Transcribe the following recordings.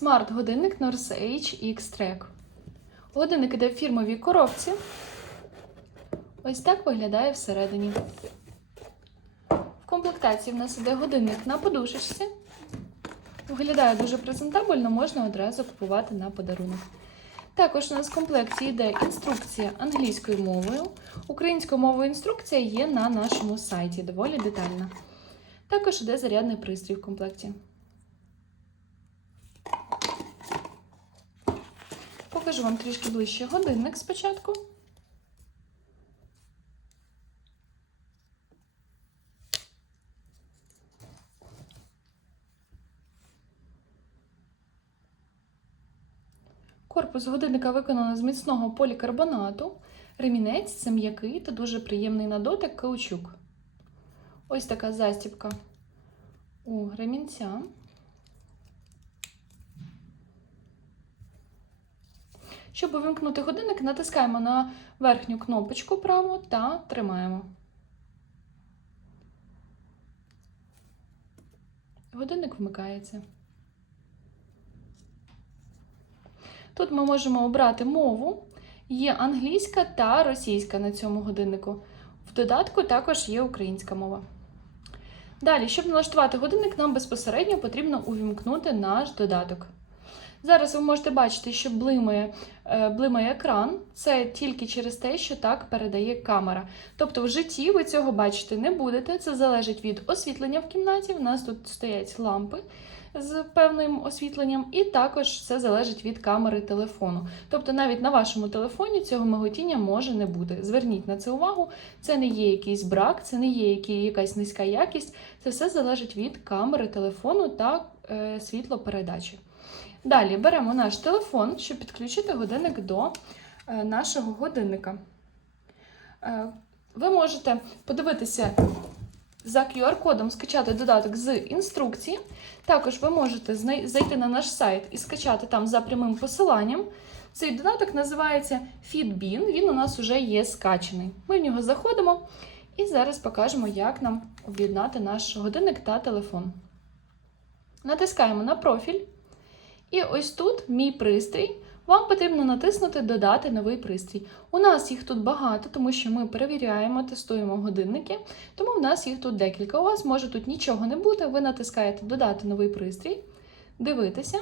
Смарт-годинник North H X-Track. Годинник іде в фірмовій коробці. Ось так виглядає всередині. В комплектації в нас іде годинник на подушечці. Виглядає дуже презентабельно, можна одразу купувати на подарунок. Також у нас в комплекті йде інструкція англійською мовою. Українською мовою інструкція є на нашому сайті, доволі детальна. Також йде зарядний пристрій в комплекті. Покажу вам трішки ближче годинник спочатку. Корпус годинника виконано з міцного полікарбонату. Ремінець це м'який та дуже приємний на дотик каучук. Ось така застібка у ремінця. Щоб увімкнути годинник, натискаємо на верхню кнопочку праву та тримаємо. Годинник вмикається. Тут ми можемо обрати мову. Є англійська та російська на цьому годиннику. В додатку також є українська мова. Далі, щоб налаштувати годинник, нам безпосередньо потрібно увімкнути наш додаток. Зараз ви можете бачити, що блимає, е, блимає екран. Це тільки через те, що так передає камера. Тобто в житті ви цього бачити не будете. Це залежить від освітлення в кімнаті. У нас тут стоять лампи з певним освітленням, і також це залежить від камери телефону. Тобто навіть на вашому телефоні цього миготіння може не бути. Зверніть на це увагу, це не є якийсь брак, це не є якась низька якість. Це все залежить від камери телефону та е, світлопередачі. Далі беремо наш телефон, щоб підключити годинник до е, нашого годинника. Е, ви можете подивитися за QR-кодом, скачати додаток з інструкції. Також ви можете зайти на наш сайт і скачати там за прямим посиланням. Цей додаток називається Fitbin, він у нас вже є скачений. Ми в нього заходимо і зараз покажемо, як нам об'єднати наш годинник та телефон. Натискаємо на профіль. І ось тут мій пристрій. Вам потрібно натиснути Додати новий пристрій. У нас їх тут багато, тому що ми перевіряємо, тестуємо годинники, тому в нас їх тут декілька. У вас може тут нічого не бути. Ви натискаєте Додати новий пристрій, дивитеся.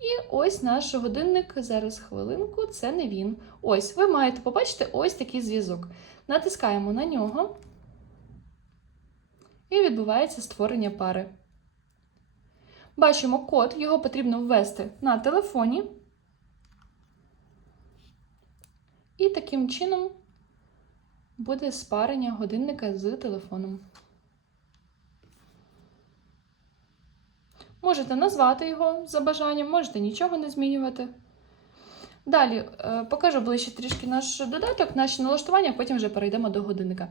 І ось наш годинник. Зараз хвилинку, це не він. Ось, ви маєте побачити ось такий зв'язок. Натискаємо на нього, і відбувається створення пари. Бачимо код, його потрібно ввести на телефоні. І таким чином буде спарення годинника з телефоном. Можете назвати його за бажанням, можете нічого не змінювати. Далі е, покажу ближче трішки наш додаток, наші налаштування, потім вже перейдемо до годинника.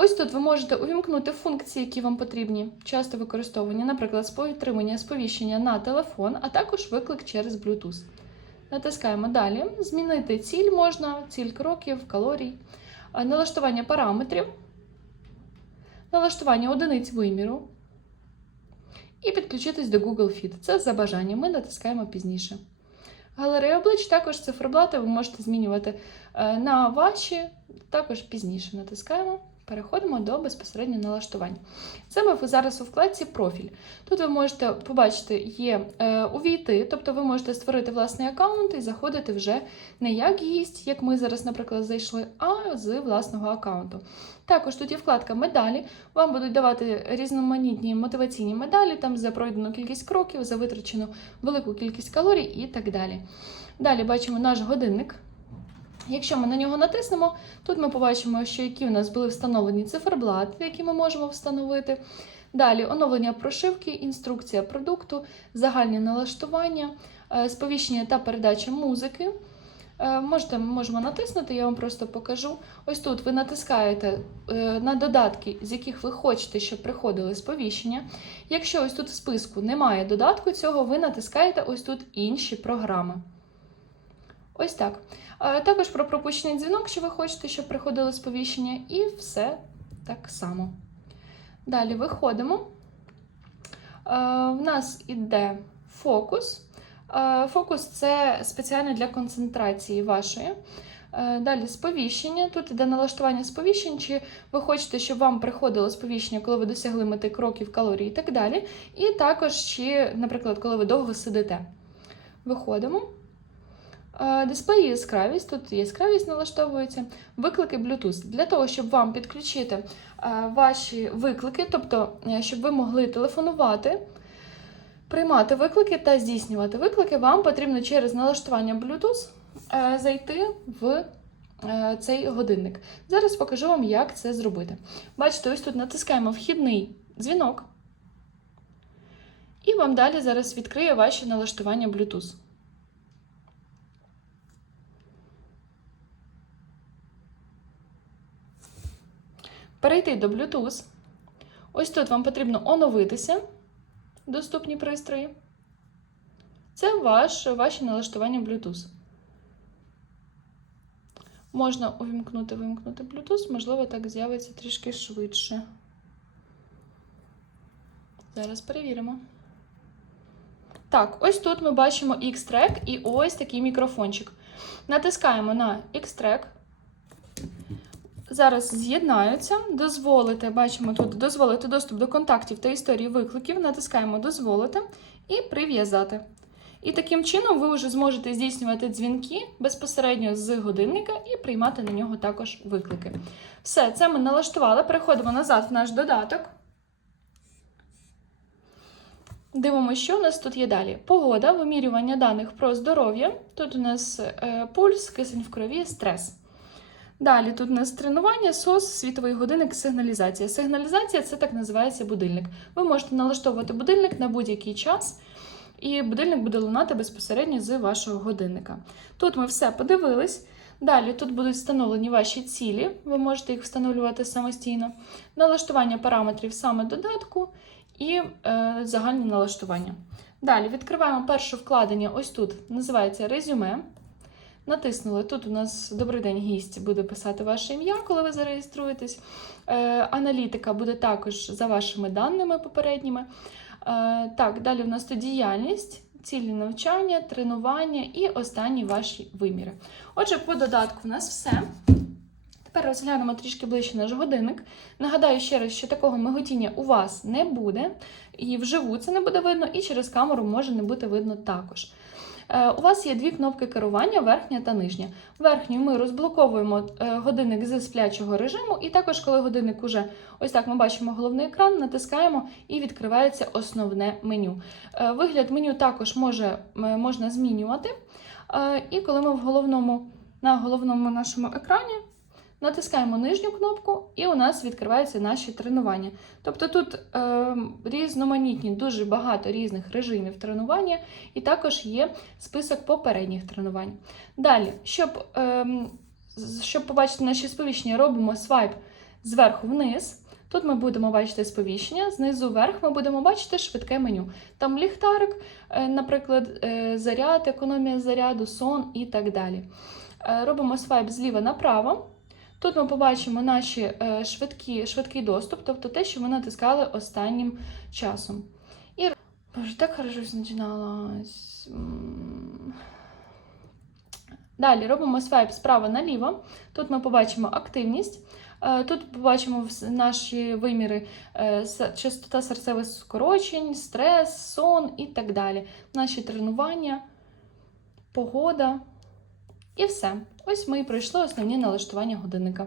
Ось тут ви можете увімкнути функції, які вам потрібні, часто використовувані, наприклад, отримання сповіщення на телефон, а також виклик через Bluetooth. Натискаємо далі. Змінити ціль можна, ціль кроків, калорій, налаштування параметрів, налаштування одиниць виміру і підключитись до Google Fit. Це за бажанням. Ми натискаємо пізніше. Галерея облич також циферблати ви можете змінювати е, на ваші, також пізніше натискаємо. Переходимо до безпосередньо налаштувань. Це ми зараз у вкладці профіль. Тут ви можете побачити, є е, увійти, тобто ви можете створити власний аккаунт і заходити вже не як гість, як ми зараз, наприклад, зайшли, а з власного аккаунту. Також тут є вкладка медалі. Вам будуть давати різноманітні мотиваційні медалі, там за пройдену кількість кроків, за витрачену велику кількість калорій і так далі. Далі бачимо наш годинник. Якщо ми на нього натиснемо, тут ми побачимо, що які у нас були встановлені циферблати, які ми можемо встановити. Далі оновлення прошивки, інструкція продукту, загальні налаштування, е, сповіщення та передача музики. Е, Можете, можемо натиснути, я вам просто покажу. Ось тут ви натискаєте е, на додатки, з яких ви хочете, щоб приходили сповіщення. Якщо ось тут в списку немає додатку цього, ви натискаєте ось тут інші програми. Ось так. Також про пропущений дзвінок, що ви хочете, щоб приходило сповіщення, і все так само. Далі виходимо. В нас іде фокус. Фокус це спеціально для концентрації вашої. Далі сповіщення. Тут іде налаштування сповіщень, чи ви хочете, щоб вам приходило сповіщення, коли ви досягли мети кроків, калорій і так далі. І також, чи, наприклад, коли ви довго сидите. Виходимо. Е, Дисплей яскравість, тут яскравість налаштовується. Виклики Bluetooth. Для того, щоб вам підключити е, ваші виклики, тобто, е, щоб ви могли телефонувати, приймати виклики та здійснювати виклики, вам потрібно через налаштування Bluetooth зайти в цей годинник. Зараз покажу вам, як це зробити. Бачите, ось тут натискаємо вхідний дзвінок, і вам далі зараз відкриє ваші налаштування Bluetooth. Перейти до Bluetooth. Ось тут вам потрібно оновитися доступні пристрої. Це ваш, ваші налаштування Bluetooth. Можна увімкнути, вимкнути Bluetooth, можливо, так з'явиться трішки швидше. Зараз перевіримо. Так, ось тут ми бачимо X-Track і ось такий мікрофончик. Натискаємо на X-Track. Зараз з'єднаються. Дозволити, бачимо тут дозволити доступ до контактів та історії викликів. Натискаємо дозволити і прив'язати. І таким чином ви вже зможете здійснювати дзвінки безпосередньо з годинника і приймати на нього також виклики. Все, це ми налаштували. Переходимо назад в наш додаток. Дивимося, що у нас тут є далі. Погода, вимірювання даних про здоров'я. Тут у нас е, пульс, кисень в крові, стрес. Далі тут у нас тренування, СОС, світовий годинник, сигналізація. Сигналізація це так називається будильник. Ви можете налаштовувати будильник на будь-який час, і будильник буде лунати безпосередньо з вашого годинника. Тут ми все подивились. Далі тут будуть встановлені ваші цілі, ви можете їх встановлювати самостійно, налаштування параметрів саме додатку і е, загальне налаштування. Далі відкриваємо перше вкладення. Ось тут називається резюме. Натиснули. Тут у нас добрий день, гість буде писати ваше ім'я, коли ви зареєструєтесь. Е, аналітика буде також за вашими даними попередніми. Е, так, далі у нас тут діяльність, цілі навчання, тренування і останні ваші виміри. Отже, по додатку у нас все. Тепер розглянемо трішки ближче наш годинник. Нагадаю ще раз, що такого миготіння у вас не буде, і вживу це не буде видно, і через камеру може не бути видно також. Е, У вас є дві кнопки керування, верхня та нижня. Верхню ми розблоковуємо е, годинник зі сплячого режиму, і також, коли годинник уже ось так ми бачимо головний екран, натискаємо і відкривається основне меню. Е, Вигляд меню також може, можна змінювати. І коли ми в головному, на головному нашому екрані натискаємо нижню кнопку, і у нас відкриваються наші тренування. Тобто тут е, різноманітні, дуже багато різних режимів тренування, і також є список попередніх тренувань. Далі, щоб, е, щоб побачити наші сповіщення, робимо свайп зверху вниз. Тут ми будемо бачити сповіщення, знизу вверх ми будемо бачити швидке меню. Там ліхтарик, е, наприклад, е, заряд, економія заряду, сон і так далі. Е, Робимо свайп зліва направо. Тут ми побачимо наші е, швидкі, швидкий доступ, тобто те, що ми натискали останнім часом. І Боже, так хорошо починалось. Далі робимо свайп справа наліво. Тут ми побачимо активність. Е, Тут побачимо наші виміри, е, частота серцевих скорочень, стрес, сон і так далі. Наші тренування, погода. І все. Ось ми і пройшли основні налаштування годинника.